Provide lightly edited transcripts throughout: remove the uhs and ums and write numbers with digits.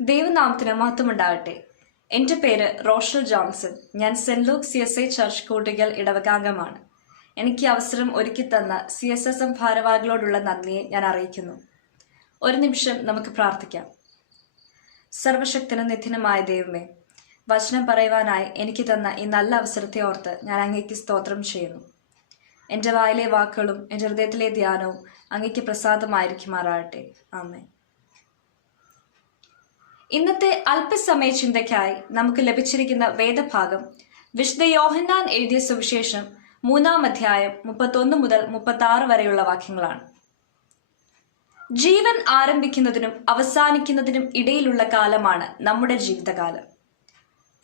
ദൈവനാമത്തിന് മഹത്വമുണ്ടാകട്ടെ. എൻ്റെ പേര് റോഷൽ ജോൺസൺ. ഞാൻ saint Luke CSI church Koottickal ഇടവകാംഗമാണ്. എനിക്ക് അവസരം ഒരുക്കി തന്ന CSSM ഭാരവാഹികളോടുള്ള നന്ദിയെ ഞാൻ അറിയിക്കുന്നു. ഒരു നിമിഷം നമുക്ക് പ്രാർത്ഥിക്കാം. സർവശക്തനും നിത്യനുമായ ദൈവമേ, വചനം പറയുവാനായി എനിക്ക് തന്ന ഈ നല്ല അവസരത്തെ ഓർത്ത് ഞാൻ അങ്ങേക്ക് സ്തോത്രം ചെയ്യുന്നു. എൻ്റെ വായിലെ വാക്കുകളും എൻ്റെ ഹൃദയത്തിലെ ധ്യാനവും അങ്ങേക്ക് പ്രസാദമായിരിക്കുമാറാകട്ടെ. ആമേൻ. ഇന്നത്തെ അല്പസമയ ചിന്തയ്ക്കായി നമുക്ക് ലഭിച്ചിരിക്കുന്ന വേദഭാഗം വിശുദ്ധ യോഹന്നാൻ എഴുതിയ സുവിശേഷം 3-ാം അധ്യായം 31 മുതൽ 36 വരെയുള്ള വാക്യങ്ങളാണ്. ജീവൻ ആരംഭിക്കുന്നതിനും അവസാനിക്കുന്നതിനും ഇടയിലുള്ള കാലമാണ് നമ്മുടെ ജീവിതകാലം.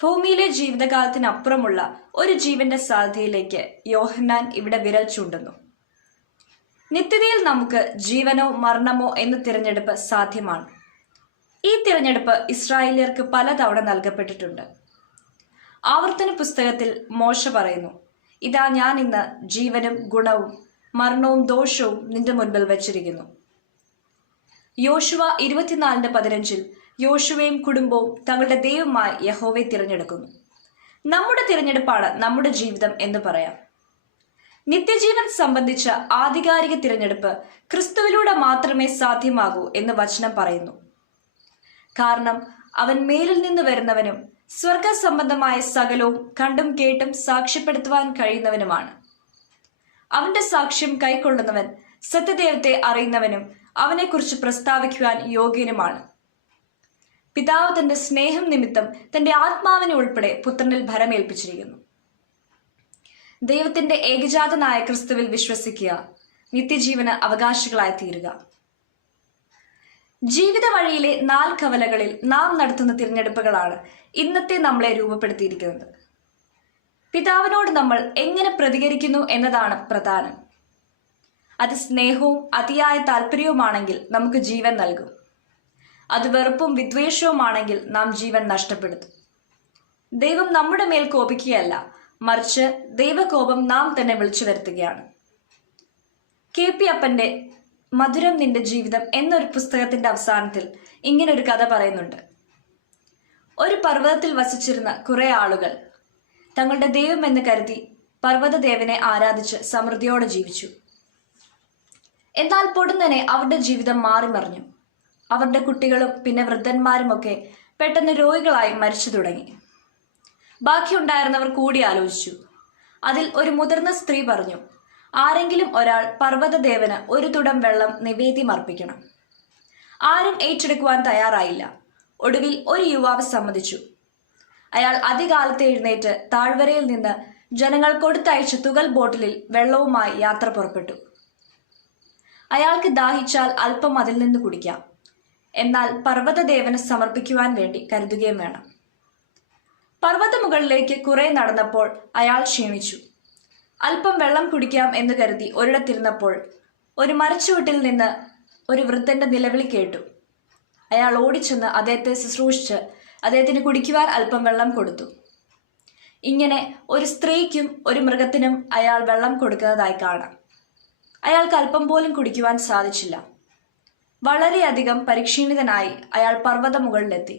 ഭൂമിയിലെ ജീവിതകാലത്തിനപ്പുറമുള്ള ഒരു ജീവന്റെ സാധ്യതയിലേക്ക് യോഹന്നാൻ ഇവിടെ വിരൽ ചൂണ്ടുന്നു. നിത്യതയിൽ നമുക്ക് ജീവനോ മരണമോ എന്ന തിരഞ്ഞെടുപ്പ് സാധ്യമാണ്. ഈ തിരഞ്ഞെടുപ്പ് ഇസ്രായേലിയർക്ക് പലതവണ നൽകപ്പെട്ടിട്ടുണ്ട്. ആവർത്തന പുസ്തകത്തിൽ മോശ പറയുന്നു, ഇതാ ഞാൻ ഇന്ന് ജീവനും ഗുണവും മരണവും ദോഷവും നിന്റെ മുൻപിൽ വച്ചിരിക്കുന്നു. യോശുവ 24:15 യോശുവയും കുടുംബവും തങ്ങളുടെ ദൈവമായി യഹോവയെ തിരഞ്ഞെടുക്കുന്നു. നമ്മുടെ തിരഞ്ഞെടുപ്പാണ് നമ്മുടെ ജീവിതം എന്ന് പറയാം. നിത്യജീവൻ സംബന്ധിച്ച ആധികാരിക തിരഞ്ഞെടുപ്പ് ക്രിസ്തുവിലൂടെ മാത്രമേ സാധ്യമാകൂ എന്ന് വചനം പറയുന്നു. കാരണം അവൻ മേലിൽ നിന്ന് വരുന്നവനും സ്വർഗ സംബന്ധമായ സകലവും കണ്ടും കേട്ടും സാക്ഷ്യപ്പെടുത്തുവാൻ കഴിയുന്നവനുമാണ്. അവന്റെ സാക്ഷ്യം കൈക്കൊള്ളുന്നവൻ സത്യദൈവത്തെ അറിയുന്നവനും അവനെക്കുറിച്ച് പ്രസ്താവിക്കുവാൻ യോഗ്യനുമാണ്. പിതാവ് തന്റെ സ്നേഹം നിമിത്തം തന്റെ ആത്മാവിനെ ഉൾപ്പെടെ പുത്രനിൽ ഭരമേൽപ്പിച്ചിരിക്കുന്നു. ദൈവത്തിന്റെ ഏകജാതനായ ക്രിസ്തുവിൽ വിശ്വസിക്കുക, നിത്യജീവന് അവകാശികളായി തീരുക. ജീവിത വഴിയിലെ 4 കവലകളിൽ നാം നടത്തുന്ന തിരഞ്ഞെടുപ്പുകളാണ് ഇന്നത്തെ നമ്മളെ രൂപപ്പെടുത്തിയിരിക്കുന്നത്. പിതാവിനോട് നമ്മൾ എങ്ങനെ പ്രതികരിക്കുന്നു എന്നതാണ് പ്രധാനം. അത് സ്നേഹവും അതിയായ താല്പര്യവുമാണെങ്കിൽ നമുക്ക് ജീവൻ നൽകും. അത് വെറുപ്പും വിദ്വേഷവുമാണെങ്കിൽ നാം ജീവൻ നഷ്ടപ്പെടുത്തും. ദൈവം നമ്മുടെ മേൽ കോപിക്കുകയല്ല, മറിച്ച് ദൈവകോപം നാം തന്നെ വിളിച്ചു വരുത്തുകയാണ്. KP അപ്പന്റെ മധുരം നിന്റെ ജീവിതം എന്നൊരു പുസ്തകത്തിന്റെ അവസാനത്തിൽ ഇങ്ങനൊരു കഥ പറയുന്നുണ്ട്. ഒരു പർവ്വതത്തിൽ വസിച്ചിരുന്ന കുറെ ആളുകൾ തങ്ങളുടെ ദൈവം എന്ന് കരുതി പർവ്വതദേവനെ ആരാധിച്ച് സമൃദ്ധിയോടെ ജീവിച്ചു. എന്നാൽ പൊടുന്നനെ അവരുടെ ജീവിതം മാറിമറിഞ്ഞു. അവരുടെ കുട്ടികളും പിന്നെ വൃദ്ധന്മാരുമൊക്കെ പെട്ടെന്ന് രോഗികളായി മരിച്ചു തുടങ്ങി. ബാക്കിയുണ്ടായിരുന്നവർ കൂടി ആലോചിച്ചു. അതിൽ ഒരു മുതിർന്ന സ്ത്രീ പറഞ്ഞു, ആരെങ്കിലും ഒരാൾ പർവ്വതദേവന് ഒരു തുടം വെള്ളം നിവേദ്യം അർപ്പിക്കണം. ആരും ഏറ്റെടുക്കുവാൻ തയ്യാറായില്ല. ഒടുവിൽ ഒരു യുവാവ് സമ്മതിച്ചു. അയാൾ അതികാലത്ത് എഴുന്നേറ്റ് താഴ്വരയിൽ നിന്ന് ജനങ്ങൾ കൊടുത്തയച്ച തുകൽ ബോട്ടിലിൽ വെള്ളവുമായി യാത്ര പുറപ്പെട്ടു. അയാൾക്ക് ദാഹിച്ചാൽ അല്പം അതിൽ നിന്ന് കുടിക്കാം, എന്നാൽ പർവ്വതദേവന് സമർപ്പിക്കുവാൻ വേണ്ടി കരുതുകയും വേണം. പർവ്വതമുകളിലേക്ക് കുറെ നടന്നപ്പോൾ അയാൾ ക്ഷീണിച്ചു. അല്പം വെള്ളം കുടിക്കാം എന്ന് കരുതി ഒരിടത്തിരുന്നപ്പോൾ ഒരു മരച്ചുവട്ടിൽ നിന്ന് ഒരു വൃദ്ധന്റെ നിലവിളി കേട്ടു. അയാൾ ഓടിച്ചെന്ന് അദ്ദേഹത്തെ ശുശ്രൂഷിച്ച് അദ്ദേഹത്തിന് കുടിക്കുവാൻ അല്പം വെള്ളം കൊടുത്തു. ഇങ്ങനെ ഒരു സ്ത്രീക്കും ഒരു മൃഗത്തിനും അയാൾ വെള്ളം കൊടുക്കുന്നതായി കാണാം. അയാൾക്ക് അല്പം പോലും കുടിക്കുവാൻ സാധിച്ചില്ല. വളരെയധികം പരിക്ഷീണിതനായി അയാൾ പർവ്വതമുകളിലെത്തി.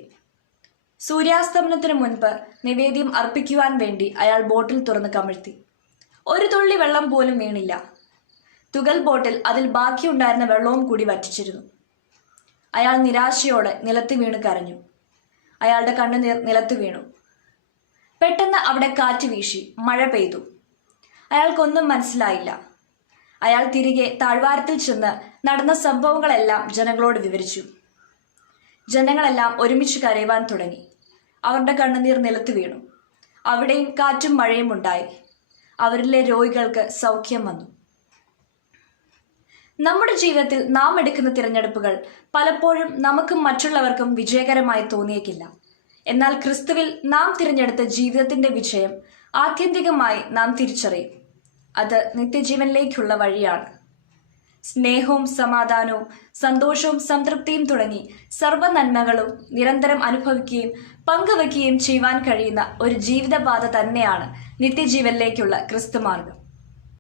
സൂര്യാസ്തമനത്തിന് മുൻപ് നിവേദ്യം അർപ്പിക്കുവാൻ വേണ്ടി അയാൾ ബോട്ടിൽ തുറന്ന് കമിഴ്ത്തി. ഒരു തുള്ളി വെള്ളം പോലും വീണില്ല. തുകൽ ബോട്ടിൽ അതിൽ ബാക്കിയുണ്ടായിരുന്ന വെള്ളവും കൂടി വറ്റിച്ചിരുന്നു. അയാൾ നിരാശയോടെ നിലത്ത് വീണ് കരഞ്ഞു. അയാളുടെ കണ്ണുനീർ നിലത്ത് വീണു. പെട്ടെന്ന് അവിടെ കാറ്റ് വീശി, മഴ പെയ്തു. അയാൾക്കൊന്നും മനസ്സിലായില്ല. അയാൾ തിരികെ താഴ്വാരത്തിൽ ചെന്ന് നടന്ന സംഭവങ്ങളെല്ലാം ജനങ്ങളോട് വിവരിച്ചു. ജനങ്ങളെല്ലാം ഒരുമിച്ച് കരയുവാൻ തുടങ്ങി. അവരുടെ കണ്ണുനീർ നിലത്ത് വീണു. അവിടെയും കാറ്റും മഴയും ഉണ്ടായി. അവരിലെ രോഗികൾക്ക് സൗഖ്യം വന്നു. നമ്മുടെ ജീവിതത്തിൽ നാം എടുക്കുന്ന തിരഞ്ഞെടുപ്പുകൾ പലപ്പോഴും നമുക്കും മറ്റുള്ളവർക്കും വിജയകരമായി തോന്നിയേക്കില്ല. എന്നാൽ ക്രിസ്തുവിൽ നാം തിരഞ്ഞെടുത്ത ജീവിതത്തിന്റെ വിജയം ആത്യന്തികമായി നാം തിരിച്ചറിയും. അത് നിത്യജീവനിലേക്കുള്ള വഴിയാണ്. സ്നേഹവും സമാധാനവും സന്തോഷവും സംതൃപ്തിയും തുടങ്ങി സർവ്വ നന്മകളും നിരന്തരം അനുഭവിക്കുകയും പങ്കുവയ്ക്കുകയും ചെയ്യുവാൻ കഴിയുന്ന ഒരു ജീവിതപാത തന്നെയാണ് നിത്യജീവനിലേക്കുള്ള ക്രിസ്തുമാർഗം.